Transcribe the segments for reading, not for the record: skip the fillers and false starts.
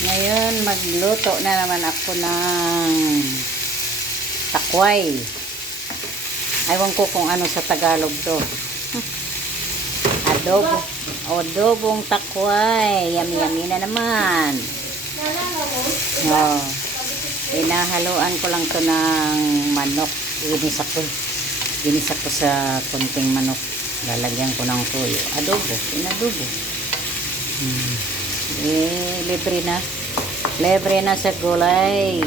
Ngayon, magluto na naman ako ng takway. Aywan ko kung ano sa Tagalog to. Adobo. Adobong takway. Yummy na naman. Oh. Inahaluan ko lang to ng manok. Ginisa ko sa kunting manok. Lalagyan ko ng tuyo. Adobo. Inadobo. Libre na. Libre na sa gulay.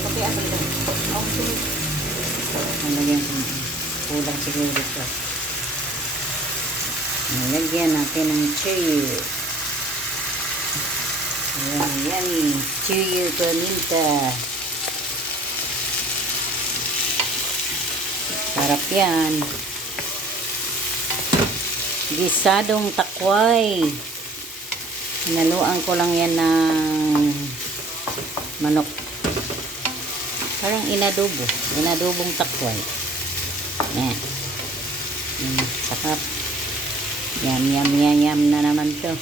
Okay, ako ito. Nalagyan ko. Kulang siguro ito. Nalagyan natin ng cheese. Yummy. Cheese paminta. Sarap yan. Gisadong takway. Hinaluan ko lang yan ng manok. Parang inadobo. Inadobong takway. Yan. Sakap. Yum na naman to.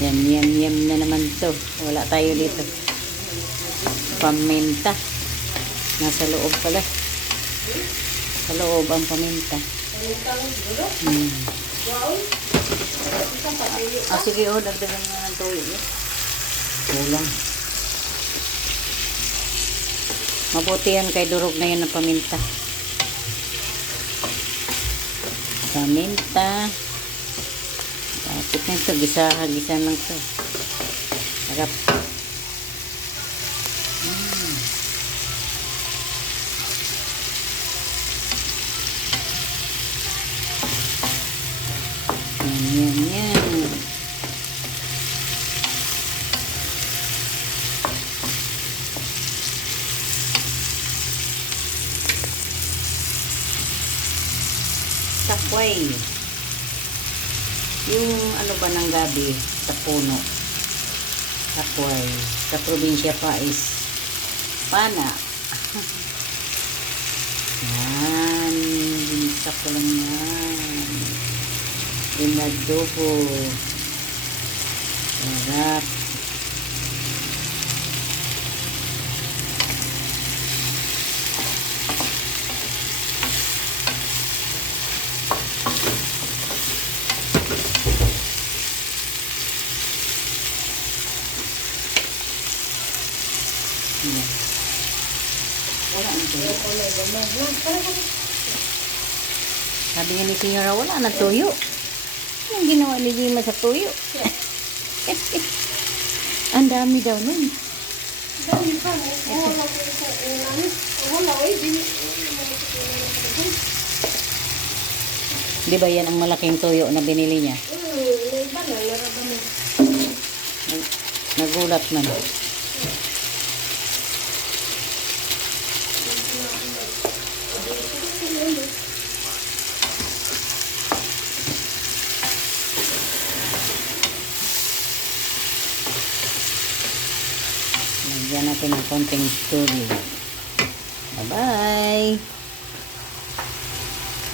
Yum na naman to. Wala tayo dito. Paminta. Nasa loob pala. Sa loob ang paminta. Sige, dagdagan mo ng tuyo. Kulang. Mabuti yan kay durog na yun ng paminta. Paminta. Tapos nito, gisa lang to. Sarap. Yan. Takway. Yung ano ba ng gabi sa puno. Takway. Sa probinsya pa is pana. Yan. Ginisa ko lang yan. Inadobo. Sarap. Sabi niya ni Senyora, wala na tuyo. Anong ginawa ni Gima sa tuyo? Ang dami daw nun. Di ba yan ang malaking tuyo na binili niya? Nagulat man. Lagyan natin ng konting tubig. Bye-bye!